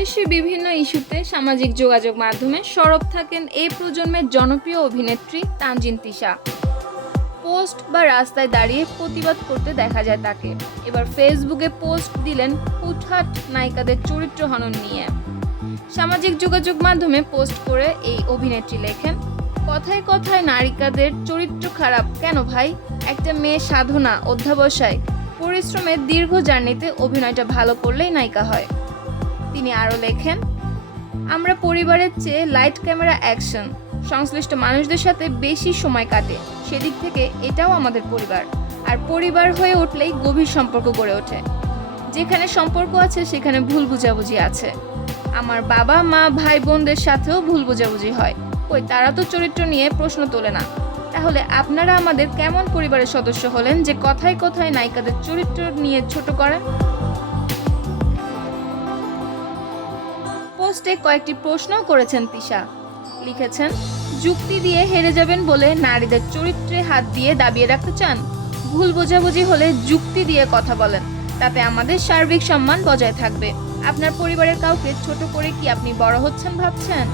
প্রায়শই বিভিন্ন ইস্যুতে সামাজিক যোগাযোগ মাধ্যমে সরব থাকেন এই প্রজন্মের জনপ্রিয় অভিনেত্রী তানজিন তিশা। পোস্ট বা রাস্তায় দাঁড়িয়ে প্রতিবাদ করতে দেখা যায় তাকে। এবার ফেসবুকে পোস্ট দিলেন হুটহাট নায়িকাদের চরিত্র হনন নিয়ে। সামাজিক যোগাযোগ মাধ্যমে পোস্ট করে এই অভিনেত্রী লেখেন, কথায় কথায় নায়িকাদের চরিত্র খারাপ কেন ভাই? একটা মেয়ে সাধনা, অধ্যাবসায় পরিশ্রমের দীর্ঘ জার্নিতে অভিনয়টা ভালো করলেই নায়িকা হয়। তিনি আরও লেখেন, আমরা পরিবারের চেয়ে লাইট ক্যামেরা অ্যাকশন, সংশ্লিষ্ট মানুষদের সাথে বেশি সময় কাটে। সেদিক থেকে এটাও আমাদের পরিবার। আর পরিবার হয়ে উঠলেই গভীর সম্পর্ক গড়ে ওঠে। যেখানে সম্পর্ক আছে, সেখানে ভুল বুঝাবুঝি আছে। আমার বাবা, মা, ভাই, বোনদের সাথেও ভুল বোঝাবুঝি হয়। কই, তারা তো চরিত্র নিয়ে প্রশ্ন তোলে না। তাহলে আপনারা আমাদের কেমন পরিবারের সদস্য হলেন যে কথায় কথায় নায়িকাদের চরিত্র নিয়ে ছোট করেন? পোস্টে কয়েকটি প্রশ্ন করেছেন তিশা। লিখেছেন, যুক্তি দিয়ে হেরে যাবেন বলে নারীদের চরিত্রে হাত দিয়ে দাবিয়ে রাখতে চান। ভুল বোঝাবুঝি হলে যুক্তি দিয়ে কথা বলেন। তাতে আমাদের সার্বিক সম্মান বজায় থাকবে। আপনার পরিবারের কাউকে ছোট করে কি আপনি বড় হচ্ছেন ভাবছেন?